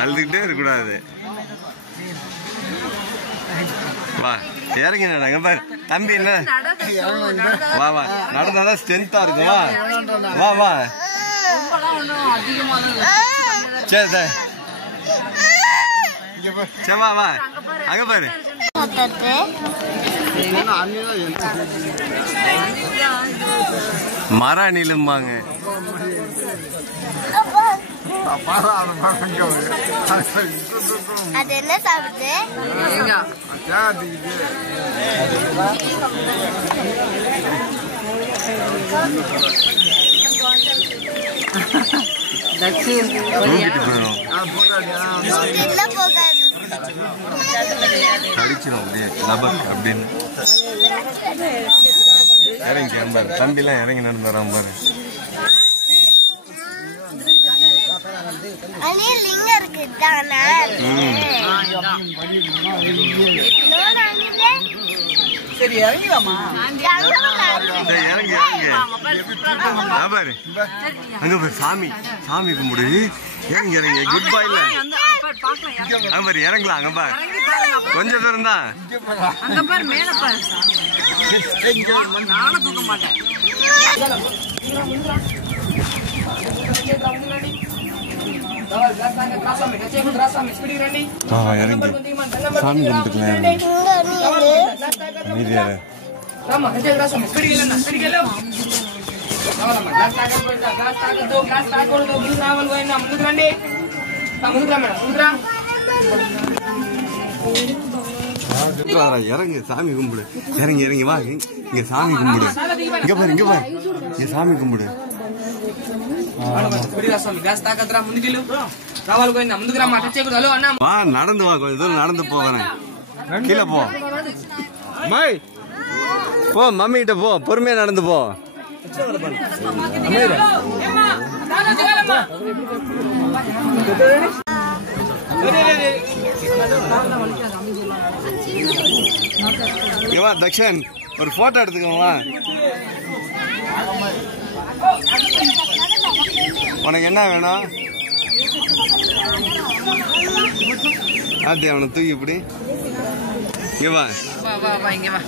அழுதுகிட்டே இருக்கக்கூடாது. வா இறங்கி நடாங்க பாரு தம்பி. என்ன வா வா நடந்தாதான் ஸ்ட்ரென்த்தா இருக்கும். வா வா வா சரி சரி சரி வா வா அங்க பாரு. மர அணிலும்பாங்க. அது என்ன சாப்பிடுது? கடிச்சிடும் அப்படியே லபக் அப்படின்னு. இறங்கி பாரு தம்பிலாம் இறங்கி நடந்து வரான் பாரு. சரி இறங்கிடாமா? இறங்கி பாரு அங்க பாரு சாமி சாமி கும்பிடு. இறங்கி இறங்கி குட் பாய் இல்ல அங்க பாரு இறங்கலாம். அங்க பாரு கொஞ்சம் தூரம் தான். அங்க பாரு மேல பாரு. நானும் தூக்க மாட்டேன். சாமி கும்பிட்டுக்கலாம். இறங்கு சாமி கும்பிடு. இறங்கி இறங்கி வா இங்க சாமி கும்பிடு. இங்க பாரு இங்க பாரு இங்க சாமி கும்பிடு. வா நடந்து வா கொஞ்சம் தூரம் நடந்து போகிறேன். கீழே போ போ மம்மி கிட்ட போ பொறுமையா நடந்து போ. தக்ஷன் ஒரு போட்டோ எடுத்துக்கோமா. உனக்கு என்ன வேணும்? அது அவனை தூக்கி இப்படி இங்க வா இங்க வா.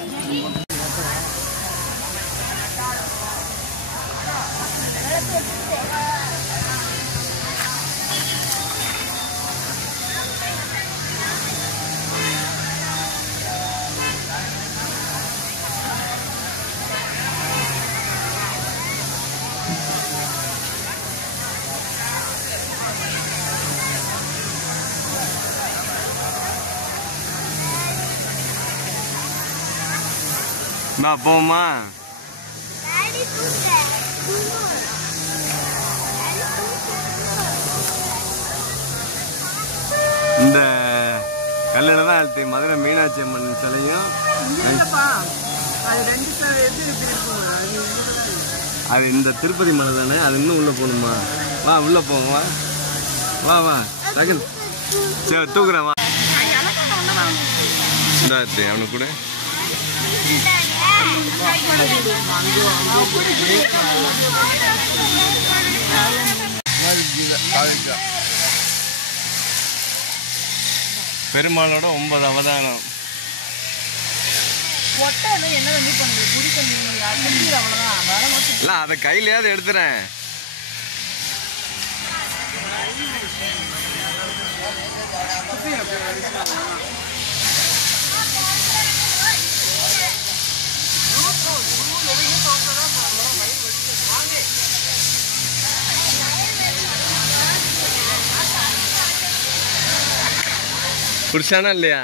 போமா இந்த கல்லில் தான் அழுத்தி மதுரை மீனாட்சி அம்மன் சிலையும். அது இந்த திருப்பதி மலை தானே. அது இன்னும் உள்ள போகணுமா? வா உள்ள போவோம். வா வா வா டக்குன்னு சரி தூக்குறேன். வா இந்த அவனுக்கு கூட பெருமானோட 9 அவதானம். அதை கையிலேயாவது எடுத்துறேன். புடிச்சானா இல்லையா?